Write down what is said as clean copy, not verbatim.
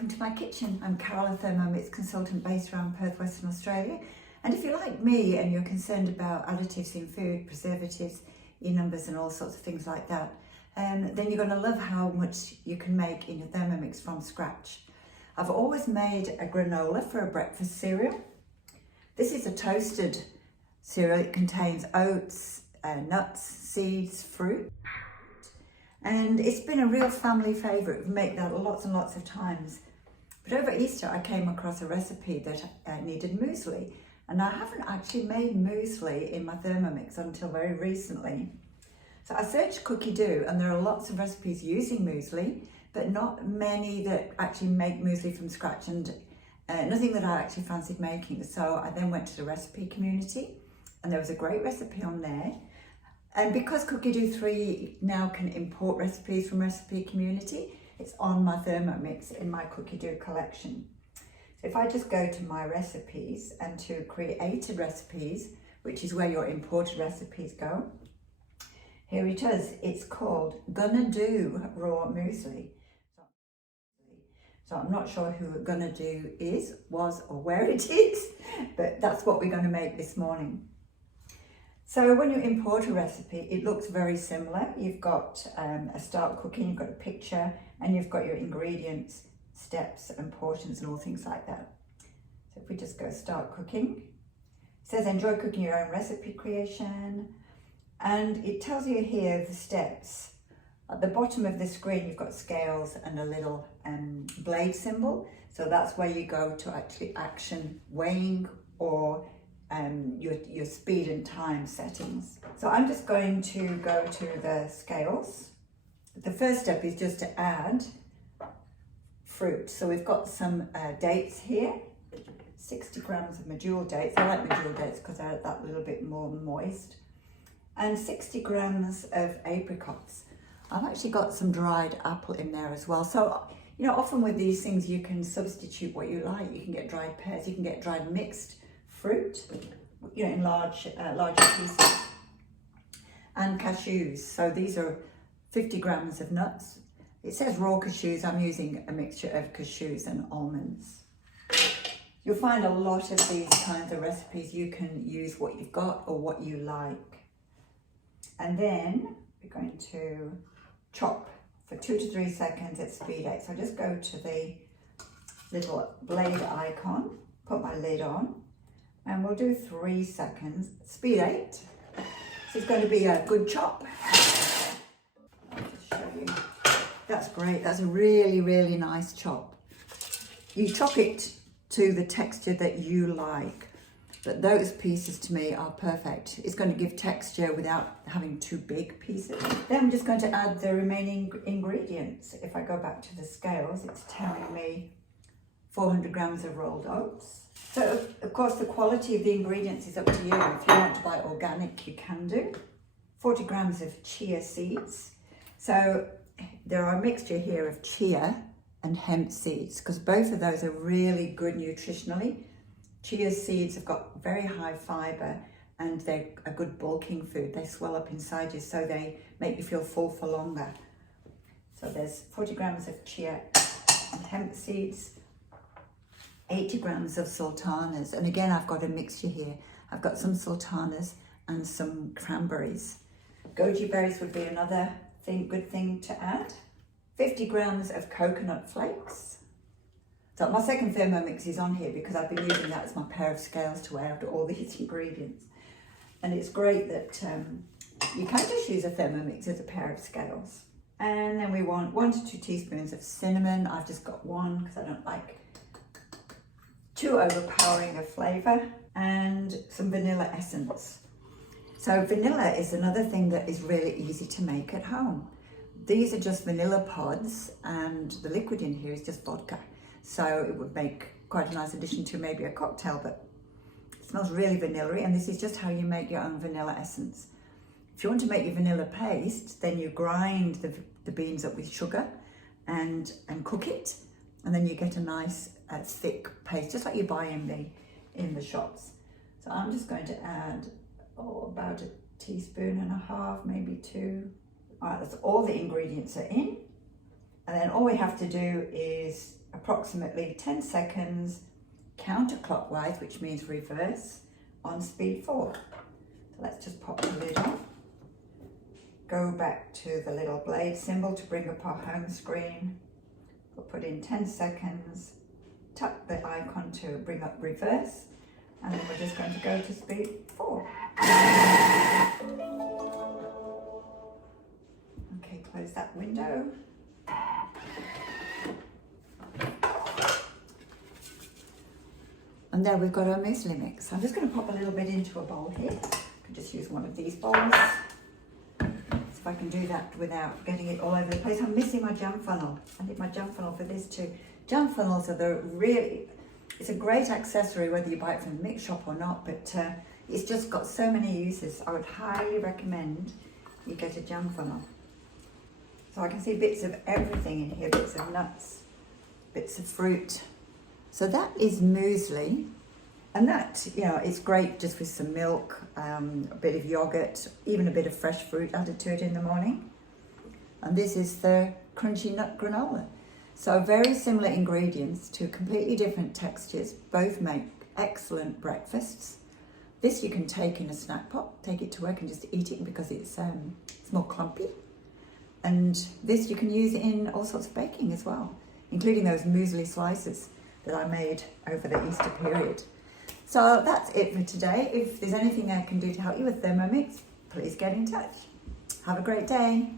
welcome to my kitchen. I'm Carol, a Thermomix consultant based around Perth, Western Australia. And if you're like me and you're concerned about additives in food, preservatives, E-numbers and all sorts of things like that, then you're going to love how much you can make in your Thermomix from scratch. I've always made a granola for a breakfast cereal. This is a toasted cereal. It contains oats, nuts, seeds, fruit. And it's been a real family favourite. We make that lots and lots of times. But over Easter I came across a recipe that needed muesli. And I haven't actually made muesli in my Thermomix until very recently. So I searched cookie dough and there are lots of recipes using muesli, but not many that actually make muesli from scratch, and nothing that I actually fancied making. So I then went to the recipe community and there was a great recipe on there. And because Cookie Dough 3 now can import recipes from Recipe Community, it's on my Thermomix in my Cookie Dough collection. So if I just go to my recipes and to created recipes, which is where your imported recipes go, here it is. It's called Gonna Do Raw Muesli. So I'm not sure who Gonna Do was or where it is, but that's what we're going to make this morning. So when you import a recipe, it looks very similar. You've got a start cooking, you've got a picture, and you've got your ingredients, steps and portions and all things like that. So if we just go start cooking, it says enjoy cooking your own recipe creation. And it tells you here the steps. At the bottom of the screen, you've got scales and a little blade symbol. So that's where you go to actually action weighing or your speed and time settings. So I'm just going to go to the scales. The first step is just to add fruit. So we've got some dates here, 60 grams of medjool dates. I like medjool dates because they're that little bit more moist. And 60 grams of apricots. I've actually got some dried apple in there as well. So, you know, often with these things you can substitute what you like. You can get dried pears, you can get dried mixed fruit, you know, in larger pieces, and cashews. So these are 50 grams of nuts. It says raw cashews. I'm using a mixture of cashews and almonds. You'll find a lot of these kinds of recipes. You can use what you've got or what you like. And then we're going to chop for 2 to 3 seconds at speed 8. So just go to the little blade icon, put my lid on, and we'll do 3 seconds, speed 8. So it's going to be a good chop. I'll just show you. That's great. That's a really, really nice chop. You chop it to the texture that you like. But those pieces to me are perfect. It's going to give texture without having too big pieces. Then I'm just going to add the remaining ingredients. If I go back to the scales, it's telling me 400 grams of rolled oats. So of course the quality of the ingredients is up to you. If you want to buy organic, you can do. 40 grams of chia seeds. So there are a mixture here of chia and hemp seeds because both of those are really good nutritionally. Chia seeds have got very high fibre and they're a good bulking food. They swell up inside you, so they make you feel full for longer. So there's 40 grams of chia and hemp seeds, 80 grams of sultanas. And again, I've got a mixture here. I've got some sultanas and some cranberries. Goji berries would be another good thing to add. 50 grams of coconut flakes. So my second Thermomix is on here because I've been using that as my pair of scales to weigh out all these ingredients. And it's great that you can just use a Thermomix as a pair of scales. And then we want 1 to 2 teaspoons of cinnamon. I've just got 1 because I don't like too overpowering a flavour. And some vanilla essence. So vanilla is another thing that is really easy to make at home. These are just vanilla pods and the liquid in here is just vodka. So it would make quite a nice addition to maybe a cocktail, but it smells really vanilla-y, and this is just how you make your own vanilla essence. If you want to make your vanilla paste, then you grind the beans up with sugar and cook it, and then you get a nice thick paste, just like you buy in the shops. So I'm just going to add about 1.5 teaspoons, maybe 2. All right, that's all the ingredients are in. And then all we have to do is approximately 10 seconds counterclockwise, which means reverse, on speed 4. So let's just pop the lid on. Go back to the little blade symbol to bring up our home screen. We'll put in 10 seconds, tap the icon to bring up reverse, and then we're just going to go to speed 4. Okay, close that window. And there we've got our muesli mix. I'm just going to pop a little bit into a bowl here. I can just use one of these bowls. If I can do that without getting it all over the place. I'm missing my jam funnel. I need my jam funnel for this too. Jam funnels are it's a great accessory whether you buy it from the mix shop or not, but it's just got so many uses. I would highly recommend you get a jam funnel. So I can see bits of everything in here, bits of nuts, bits of fruit. So that is muesli. And that, you know, it's great just with some milk, a bit of yogurt, even a bit of fresh fruit added to it in the morning. And this is the crunchy nut granola. So very similar ingredients to completely different textures. Both make excellent breakfasts. This you can take in a snack pot, take it to work and just eat it because it's more clumpy. And this you can use in all sorts of baking as well, including those muesli slices that I made over the Easter period. So that's it for today. If there's anything I can do to help you with Thermomix, please get in touch. Have a great day.